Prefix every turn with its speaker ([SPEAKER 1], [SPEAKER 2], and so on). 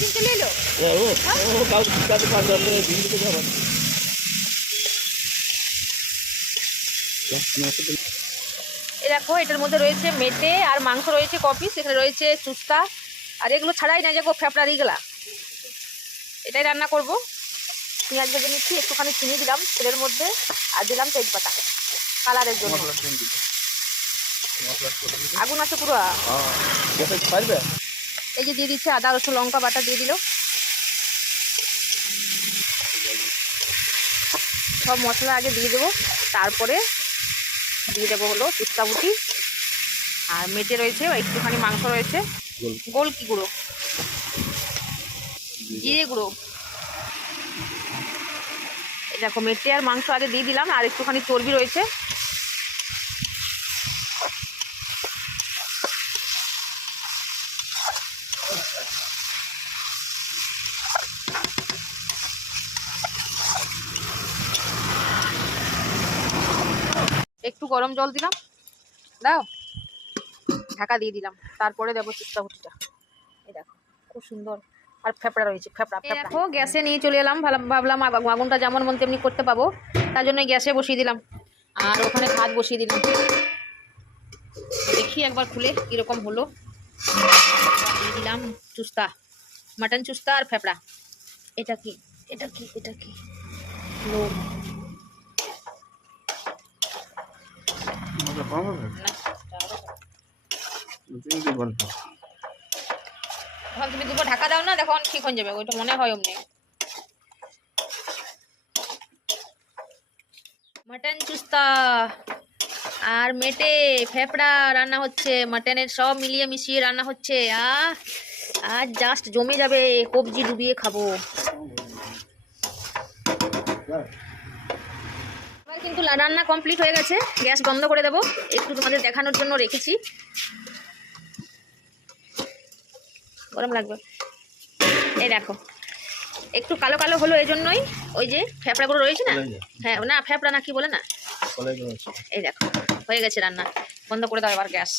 [SPEAKER 1] দিন চলে এলো এ দেখো এটার মধ্যে রয়েছে মেটে আর মাংস রয়েছে কপি সেখানে রয়েছে চুস্তা আর এগুলো ছাড়াই না যাব ফ্যাপড়ার এইগুলা এটাই রান্না করব। পেঁয়াজ ভেজে নিচ্ছি একটুখানি চিনি দিলাম তেলের মধ্যে আর দিলাম তেজপাতা কালারের জন্য। আগুন আছে পুরো।
[SPEAKER 2] হ্যাঁ। পারবে?
[SPEAKER 1] এই যে দিয়ে দিচ্ছে আদা রসুন লঙ্কা বাটা দিয়ে দিল। সব মশলা আগে দিয়ে দেবো। তারপরে দিয়ে দেবো হলো চুস্তা বুটি আর মেটে রয়েছে একটুখানি মাংস রয়েছে।
[SPEAKER 2] গোল।
[SPEAKER 1] গোলকি গুঁড়ো। জিরে গুঁড়ো। দেখো মেটে আর মাংস আগে দিয়ে দিলাম আর একটুখানি চর্বি রয়েছে। একটু গরম জল দিলাম। দাও। ঢাকা দিয়ে দিলাম। তারপরে দেবো চিস্তা ভুটিটা এই দেখো, খুব সুন্দর। আর ফেপড়া রয়েছে ফেপড়া দেখো, গ্যাসে নিয়ে চলে এলাম। ভাবলাম আগুনটা যেমন মন তেমনি করতে পাবো, তার জন্য গ্যাসে বসিয়ে দিলাম। আর ওখানে ভাত বসিয়ে দিলাম। দেখি একবার খুলে কীরকম হলো। দিয়ে দিলাম চুস্তা মাটন চুস্তা আর ফেপড়া। এটা কি? এটা কি? এটা কি? এখন তুমি দুটো ঢাকা দাও না দেখো ঠিক হয়ে যাবে ওইটা মনে হয় অমনি। মাটন চুস্তা। আর মেটে ফেপড়া রান্না হচ্ছে মাটনের সব মিলিয়ে মিশিয়ে রান্না হচ্ছে। আহ আর জাস্ট জমে যাবে কবজি ডুবিয়ে খাব। কিন্তু রান্না কমপ্লিট হয়ে গেছে গ্যাস বন্ধ করে দেবো। একটু তোমাদের দেখানোর জন্য রেখেছি। গরম লাগবে। এই দেখো একটু কালো কালো হলো এই জন্যই ওই যে ফ্যাপড়াগুলো রয়েছে না? হ্যাঁ না ফ্যাপড়া না কি বলে না। এই দেখো হয়ে গেছে রান্না। বন্ধ করে দাও এবার গ্যাস।